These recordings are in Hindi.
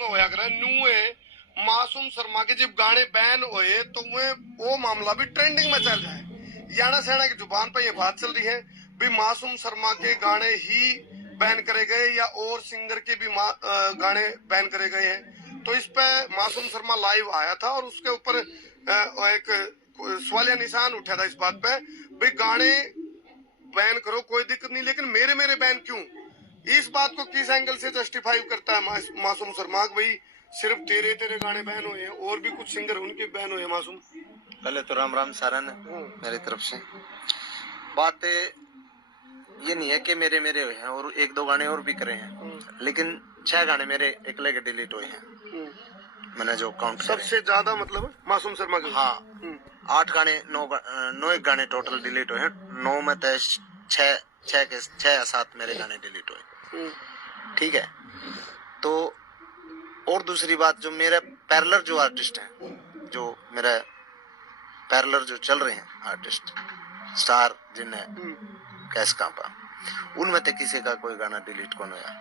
होया करे नुए मासूम शर्मा के जब गाने बैन हुए तो वो मामला भी ट्रेंडिंग में चल जाए। याना सेना की जुबान पर ये बात चल रही है भी मासूम शर्मा के गाने ही बैन करे गए या और सिंगर के भी गाने बैन करे गए हैं। तो इस पे मासूम शर्मा लाइव आया था और उसके ऊपर एक सवालिया निशान उठा था इस बात पे भाई गाने बैन करो कोई दिक्कत नहीं, लेकिन मेरे मेरे बैन क्यों? इस बात को किस एंगल से जस्टिफाई करता है मासूम शर्मा भाई सिर्फ तेरे तेरे गाने बैन हुए हैं और भी कुछ सिंगर उनके बैन हुए हैं? मासूम, पहले तो राम राम सारा ने मेरी तरफ से। बात ये नहीं है कि मेरे मेरे हुए हैं और एक दो गाने और भी करे हैं, लेकिन 6 गाने मेरे अकेले के डिलीट हुए हैं। मैंने जो काउंट सबसे ज्यादा मतलब मासूम शर्मा के? हाँ, 8 गाने 9 एक गाने टोटल डिलीट हुए हैं। 9 में तो 6 या 7 मेरे गाने डिलीट हुए। ठीक है, तो और दूसरी बात, जो मेरे पैरेलल जो आर्टिस्ट हैं, जो मेरा पैरेलल जो चल रहे हैं आर्टिस्ट स्टार जिन्हें कैस कांपा, उनमें तो किसी का कोई गाना डिलीट कौन हुआ?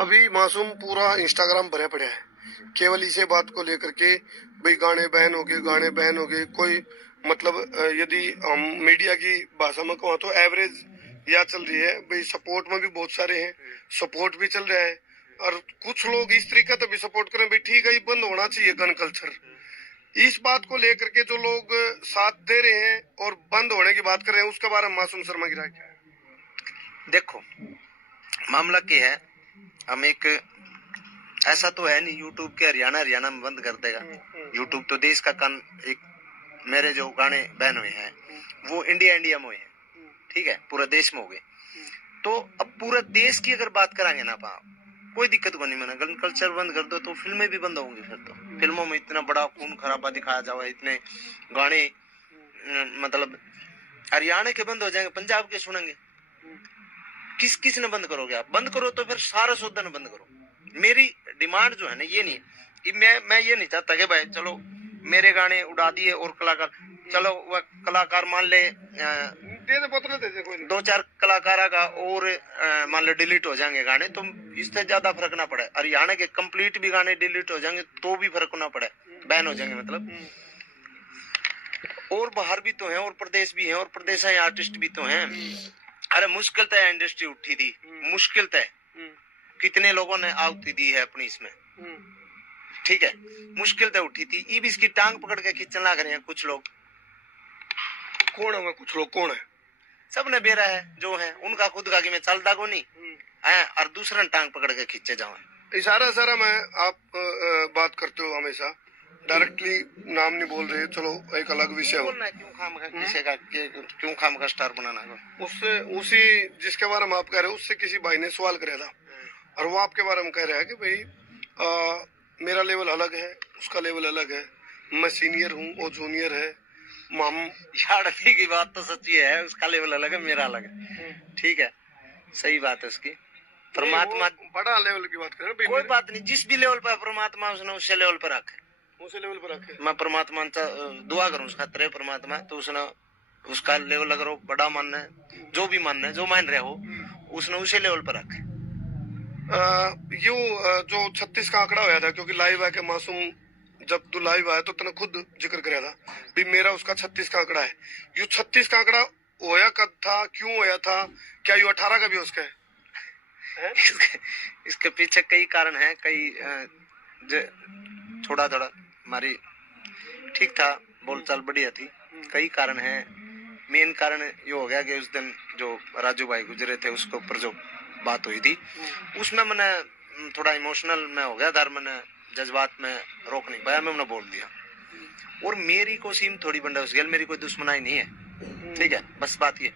अभी मासूम पूरा इंस्टाग्राम भरे पड़े है केवल इसे बात को लेकर के भाई गाने बैन हो गए, गाने बैन हो गए। कोई मतलब यदि हम मीडिया की भाषा में कहूँ तो एवरेज या चल रही है भाई, सपोर्ट में भी बहुत सारे हैं, सपोर्ट भी चल रहा है और कुछ लोग इस तरीके से भी सपोर्ट करें भाई ठीक है ये बंद होना चाहिए गन कल्चर। इस बात को लेकर के जो लोग साथ दे रहे हैं और बंद होने की बात कर रहे हैं उसके बारे में मासूम शर्मा की राय क्या है? देखो, मामला क्या है, हम एक ऐसा तो है नहीं यूट्यूब के हरियाणा में बंद कर देगा। यूट्यूब तो देश का कान। एक मेरे जो गाने बैन हुए हैं वो इंडिया में हुए हैं, ठीक है, पूरे देश में हो गए। तो अब पूरे देश की अगर बात करांगे ना पा, कोई दिक्कत को नहीं। मैंने गन कल्चर बंद कर दो तो फिल्में भी बंद होंगी। फिर तो फिल्मों में इतना बड़ा खून खराबा दिखाया जाओ, इतने गाने मतलब हरियाणा के बंद हो जाएंगे, पंजाब के सुनेंगे। किस ने बंद करोगे? आप बंद करो तो फिर सारा सौदा बंद करो। मेरी डिमांड जो है ना ये नहीं कि मैं ये नहीं चाहता कि भाई चलो मेरे गाने उड़ा दिए और कलाकार, चलो वह कलाकार मान ले दो चार कलाकारा का और मान लो डिलीट हो जाएंगे गाने, तो इससे ज्यादा फर्क ना पड़े। हरियाणा के कंप्लीट भी गाने डिलीट हो जाएंगे तो भी फर्क ना पड़े, बैन हो जाएंगे मतलब। और बाहर भी तो हैं और प्रदेश भी हैं और प्रदेश आर्टिस्ट भी तो हैं। अरे मुश्किल तय इंडस्ट्री उठी थी, मुश्किल तय कितने लोगों ने आहुति दी है अपनी इसमें, ठीक है, मुश्किल तय उठी थी। ई भी इसकी टांग पकड़ के खींचने लग रहे हैं कुछ लोग। कौन है? कुछ लोग कौन है? सब ने बेरा है जो है उनका खुद का कि मैं चलता को नहीं है और दूसरा टांग पकड़ के खींचे जाओ। इशारा मैं आप बात करते हो हमेशा, डायरेक्टली नाम नहीं बोल रहे, चलो एक अलग विषय हो। क्यों खाम का स्टार बनाना है? उससे उसी जिसके बारे में आप कह रहे हो उससे किसी भाई ने सवाल कराया था और वो आपके बारे में कह रहा है कि भाई मेरा लेवल अलग है, उसका लेवल अलग है, मैं सीनियर हूँ वो जूनियर है। यार की बात तो सच्ची है, उसका लेवल अलग है मेरा अलग है, ठीक है, सही बात है उसकी। परमात्मा बड़ा लेवल की बात कर रहे हैं, कोई बात नहीं, जिस भी लेवल पर परमात्मा उसने उस लेवल पर रखे, उस लेवल पर रखे। मैं परमात्मा दुआ करूं उसका तेरे परमात्मा, तो उसने उसका लेवल अगर वो बड़ा मानना है, जो भी मानना है, जो मान रहे हो, उसने उसे लेवल पर रखे। यू जो 36 का आंकड़ा होया था, क्योंकि लाइव है कि मासूम जब तू लाइव आया तो तूने खुद जिक्र कराया था भी मेरा उसका 36 का आंकड़ा है। यू 36 का आंकड़ा होया कब था, क्यों होया था, क्या यू 18 का भी उसका है? इसके पीछे कई कारण है, कई थोड़ा हमारी ठीक था, बोलचाल बढ़िया थी, कई कारण है। मेन कारण ये हो गया कि उस दिन जो राजू भाई गुजरे थे उसके ऊपर जो बात हुई थी उसमें मैंने थोड़ा इमोशनल में हो गया था, मैंने जज्बात में रोक नहीं पाया, मैंने बोल दिया। और मेरी को सीम थोड़ी बंदा उस गया, मेरी कोई दुश्मनाई नहीं है, ठीक है, बस बात ये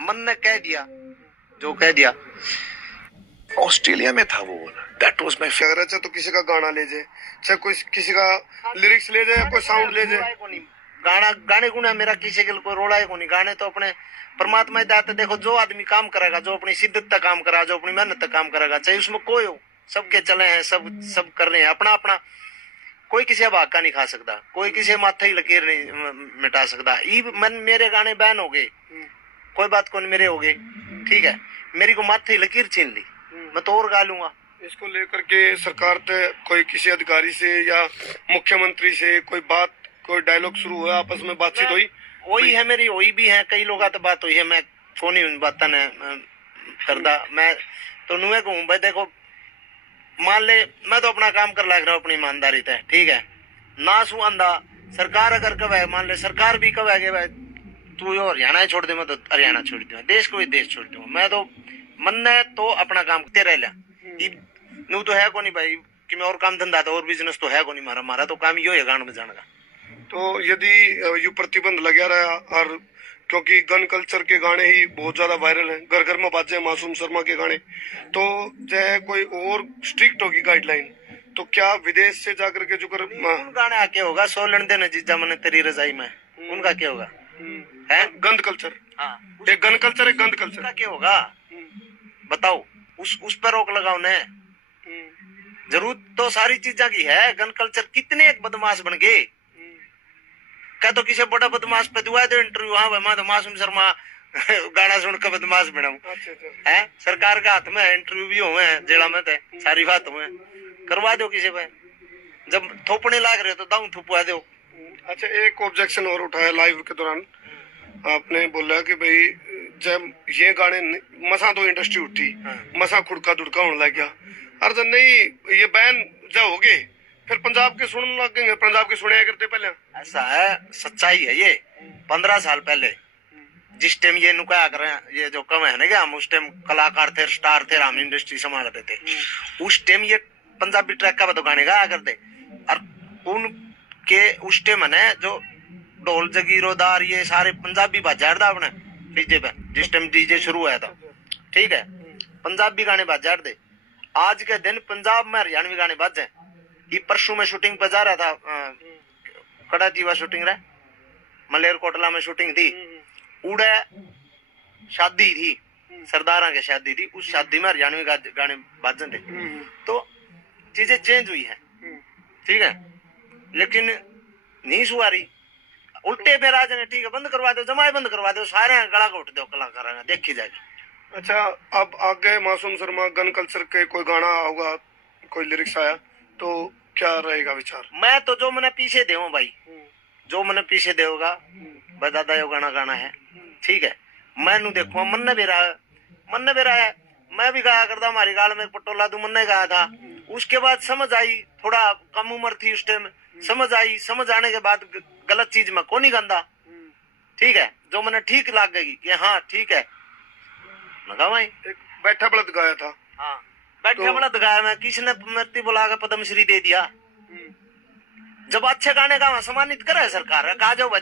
मन ने कह दिया जो कह दिया। ऑस्ट्रेलिया में था वो, दैट वाज माय फेवरेट। चाहे तो किसी का गाना ले जाए, चाहे कोई किसी का लिरिक्स ले जाए, कोई साउंड ले जाए, गाने गुना मेरा किसी के कोई रोड़ा है को नहीं। गाने तो अपने परमात्मा दाते। देखो, जो आदमी काम करेगा, जो अपनी शिद्दत तक काम करेगा, जो अपनी मेहनत तक काम करेगा, चाहे उसमें कोई हो, सबके चले हैं, सब कर रहे हैं अपना अपना। कोई किसी भाग का नहीं खा सकता, कोई किसी माथा ही लकीर नहीं मिटा सकता। मेरे गाने बैन हो गए, कोई बात कौन, मेरे हो गए, ठीक है, मेरी को माथे ही लकीर छीन ली, मैं तो और गा लूंगा, इसको लेकर के सरकार से कोई किसी अधिकारी से या मुख्यमंत्री से कोई बात, कोई डायलॉग शुरू हुआ, आपस में बातचीत हुई? वही है मेरी, वही भी है, कई लोग तो बात हुई है, मैं कौन ही बात ने करदा। मैं तो नुए कहूँ भाई देखो, मान ले मैं तो अपना काम कर लग रहा हूँ अपनी ईमानदारी से, ठीक है ना सु आंदा। सरकार अगर कहे, मान ले सरकार भी कहे भाई तू यो हरियाणा छोड़ दे, मैं तो हरियाणा छोड़ दूंगा, देश को भी देश छोड़ दूंगा, मैं तो मन ने तो अपना काम करते रह लिया। नू तो है को नहीं भाई कि मैं और काम धंधा था और बिजनेस तो है को नहीं, मारा तो काम यो है गान बजाने का। तो यदि यू प्रतिबंध लगा रहा, और क्योंकि गन कल्चर के गाने ही बहुत ज्यादा वायरल हैं, घर घर में बाजे मासूम शर्मा के गाने, तो चाहे कोई और स्ट्रिक्ट होगी गाइडलाइन, तो क्या विदेश से जाकर के जो कर उन गाने आके होगा, सो लड़ देना जीजा मैंने तेरी रजाई में, उनका क्या होगा? है गंद कल्चर। हाँ, एक गन कल्चर, एक गंद कल्चर, उनका क्या होगा बताओ? उस पर रोक लगाओ ने। जरूरत तो सारी चीजा की है। गन कल्चर कितने एक बदमाश बन गए, क्या तो किसी बड़ा बदमाश पे दुआ दो इंटरव्यू, हाँ भाई मैं तो मासूम शर्मा गाना सुनकर बदमाश बना है। सरकार का हाथ में है, इंटरव्यू भी हुए हैं जेला में थे, सारी बात हुए, करवा दो किसी पे, जब थोपने लाग रहे हो तो दाऊ थोपवा दो। अच्छा, एक ऑब्जेक्शन और उठाया लाइव के दौरान, आपने बोला कि भाई जब ये गाने मसा तो इंडस्ट्री उठी, मसा खुड़का दुड़का होने लग गया, और जब नहीं ये बैन जब हो गए फिर पंजाब के सुनने लग गए, पंजाब के सुने करते पहले। ऐसा है, सच्चाई है ये। 15 साल पहले जिस टाइम ये नुकाया कर रहे हैं, ये जो कम है ना कि हम उस टाइम कलाकार थे, स्टार थे, हम इंडस्ट्री संभालते थे, उस टाइम ये पंजाबी ट्रैक का तो गाने गाया करते, और उनके उस टाइम है जो ढोल जगीरोदार ये सारे पंजाबी बाजार अपने डीजे पे, जिस टाइम डीजे शुरू हुआ था, ठीक है, पंजाबी गाने बाजार दे। आज के दिन पंजाब में हरियाणवी गाने बाजे। ये परसों में शूटिंग पे जा रहा था, कड़ा जीवा शूटिंग रहा, मलेरकोटला में शूटिंग थी, उड़े शादी थी, सरदारा की शादी थी, उस शादी में हरियाणवी गाने बाजे थे। तो चीजें चेंज हुई है, ठीक है, लेकिन नहीं सुहारी उल्टे पे राज ने, ठीक है बंद करवा दो, जमाए बंद करवा दो, सारे गला घोट दो कलाकार, देखी जाएगी। अच्छा, अब आगे मासूम शर्मा गन कल्चर के कोई गाना होगा, कोई लिरिक्स आया तो क्या रहेगा विचार? मैं तो जो मैंने पीछे दे भाई, जो मैंने पीछे दे होगा भाई, दादा यो गाना गाना है, ठीक है, मैनू देखो मन ने भी रहा है, मैं भी गाया करता, हमारी गाल में पटोला तू मन ने गाया था। उसके बाद समझ आई, थोड़ा कम उम्र थी उस टाइम, समझ आई, समझ आने के बाद गलत चीज में को नहीं गांदा, ठीक है, जो मैंने ठीक लग गई कि हाँ ठीक है भाई। एक बैठा बलद गाया था, हाँ बैठा बलद गाया, मैं किसने मृत्यु बुला के पद्मश्री दे दिया। जब अच्छे गाने का सम्मानित करे सरकार, कहा जाओ भाई